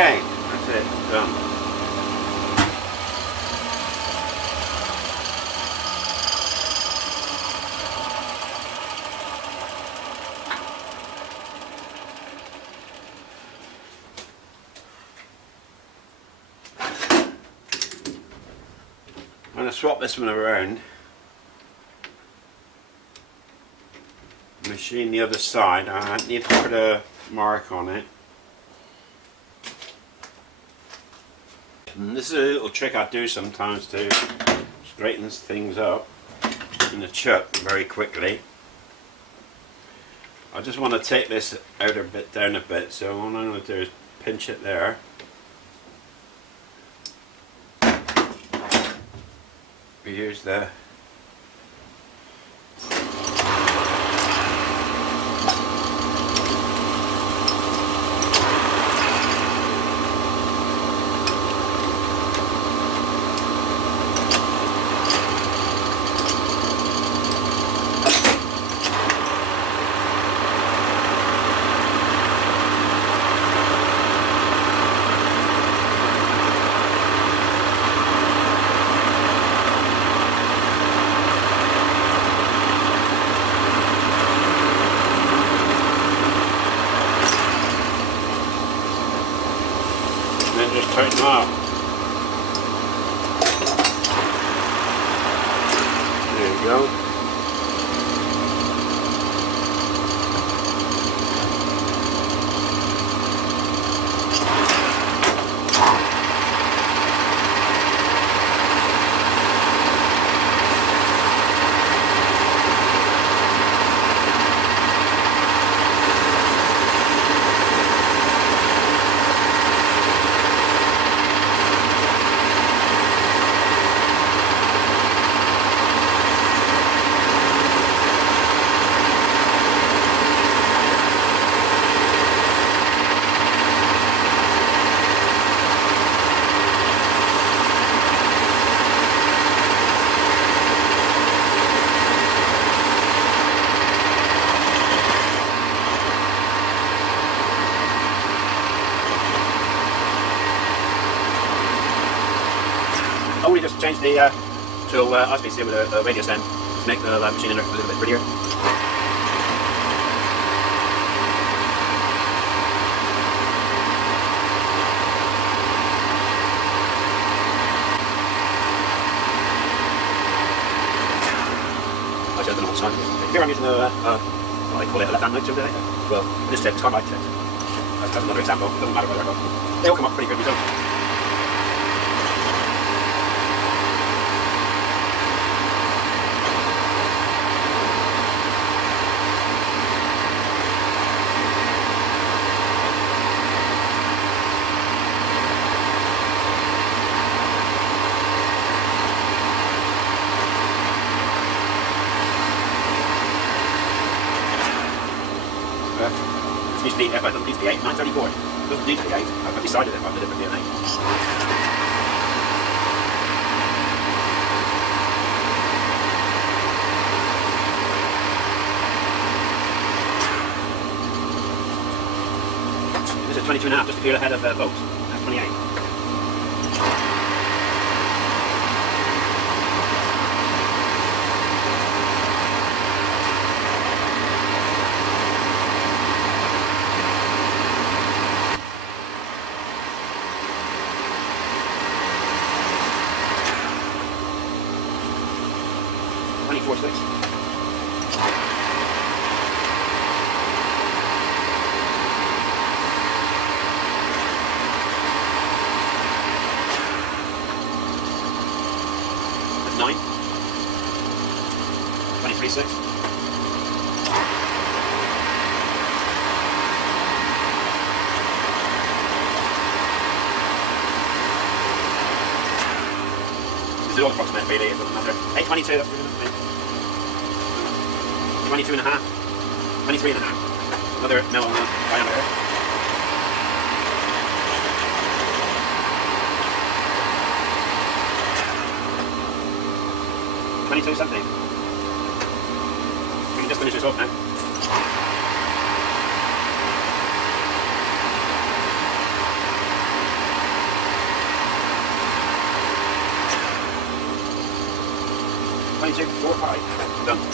Okay, that's it, done. I'm going to swap this one around. Machine the other side. I need to put a mark on it. And this is a little trick I do sometimes to straighten things up in the chuck very quickly. I just want to take this outer bit down a bit, so what I'm going to do is pinch it there. We use the just tighten them up. There you go. Oh, we just changed the to RSPC with a radius end to make the machine look a little bit prettier. Actually, I don't know what sign it is. Here I'm using what do they call it, a left-hand motor today. Well, in this tip, it's carbide tip. That's another example. It doesn't matter whether I go. They all come up pretty good results. It used to be, it doesn't need to be 8, 934. It doesn't need to be 8. I've decided if I'm deliberately an 8. This is 22.5, just a few ahead of volts. That's 28. That's 9. 23.6. This is all approximate really, it doesn't matter. 822, that's good enough for me. 22.5. 23.5. Another mil on the diameter. Something. We can just finish this off now. 4 5. Done. Done.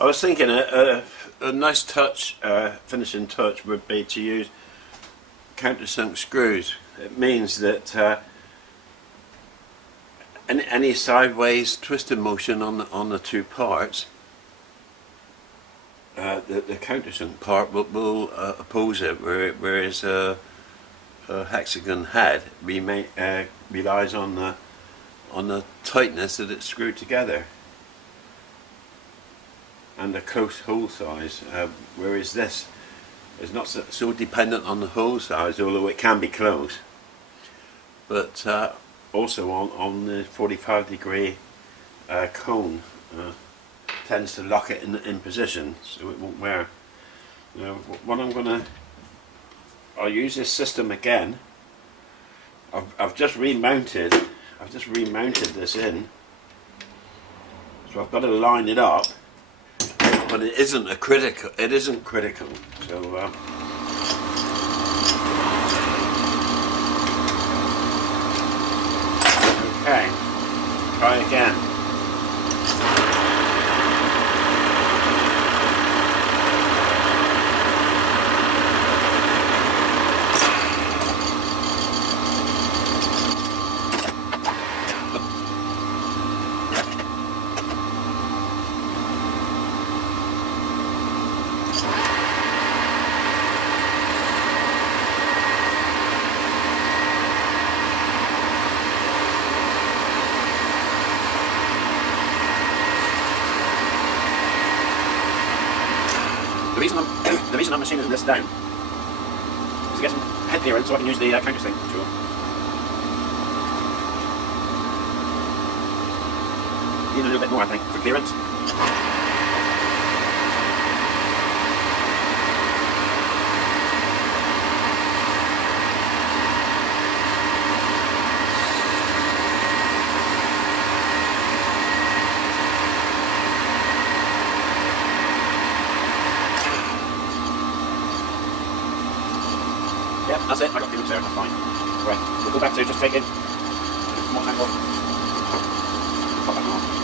I was thinking a nice touch, finishing touch would be to use countersunk screws. It means that any sideways twisted motion on the two parts, the countersunk part will oppose it, whereas a hexagon head relies on the tightness that it's screwed together and a close hole size, whereas this is not so dependent on the hole size, although it can be close, but also on the 45-degree cone tends to lock it in position so it won't wear. Now what I'll use this system again. I've just remounted this in, so I've got to line it up. But it isn't critical. So okay, try again. The reason I'm machining this down is to get some head clearance so I can use the countersink tool. Need a little bit more, I think, for clearance. Yeah, that's it, I got clearance there, that's fine. Right, we'll go back to just taking more angle. Pop that on.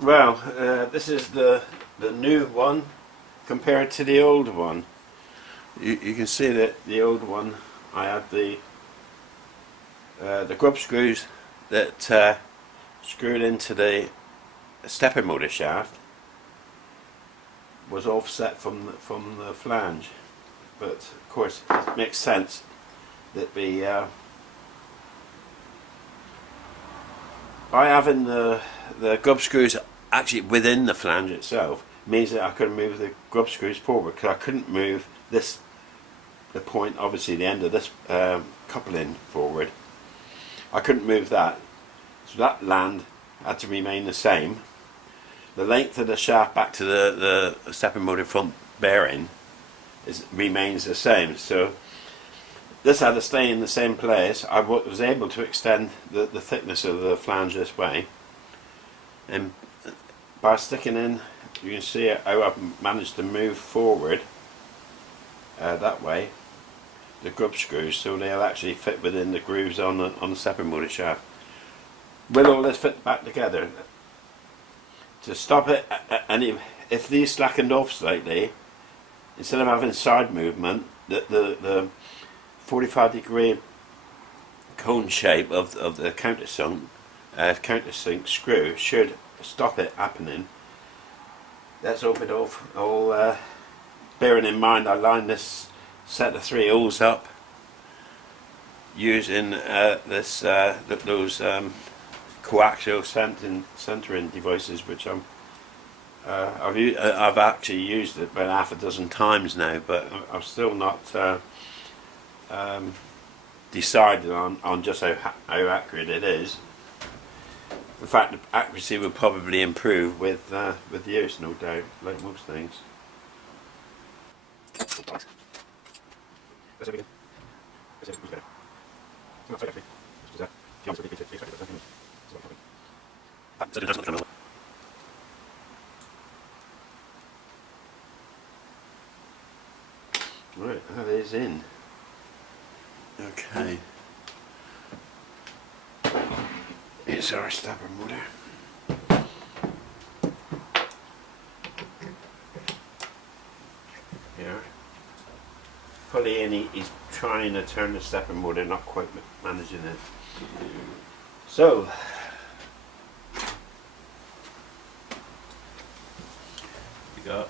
Well, this is the new one compared to the old one. You can see that the old one, I had the grub screws that screwed into the stepper motor shaft was offset from the flange, but of course it makes sense that by having the grub screws actually within the flange itself means that I could move the grub screws forward, because I couldn't move this, the point, obviously the end of this coupling forward. I couldn't move that, so that land had to remain the same. The length of the shaft back to the stepper motor front bearing remains the same, so this had to stay in the same place. I was able to extend the thickness of the flange this way, and by sticking in, you can see how I've managed to move forward that way the grub screws, so they'll actually fit within the grooves on the stepper motor shaft. Will all this fit back together? To stop it, and if these slackened off slightly, instead of having side movement, the 45-degree cone shape of the countersink screw should stop it happening. Let's open it off. Bearing in mind I lined this set of 3 holes up using those coaxial centering devices, which I've actually used it about half a dozen times now, but I'm still not decided on just how accurate it is. In fact, the accuracy will probably improve with use, no doubt, like most things. Right, that is in. Okay. Here's our stepper motor. Here. Fully in, he's trying to turn the stepper motor, not quite managing it. So, we got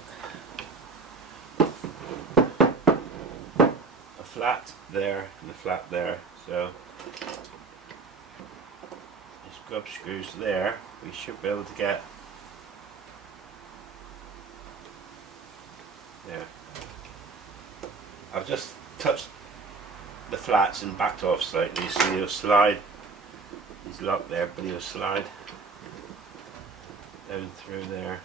a flat there and a flat there, so the grub screws there, we should be able to get there. I've just touched the flats and backed off slightly, so he'll slide. He's locked there, but he'll slide down through there.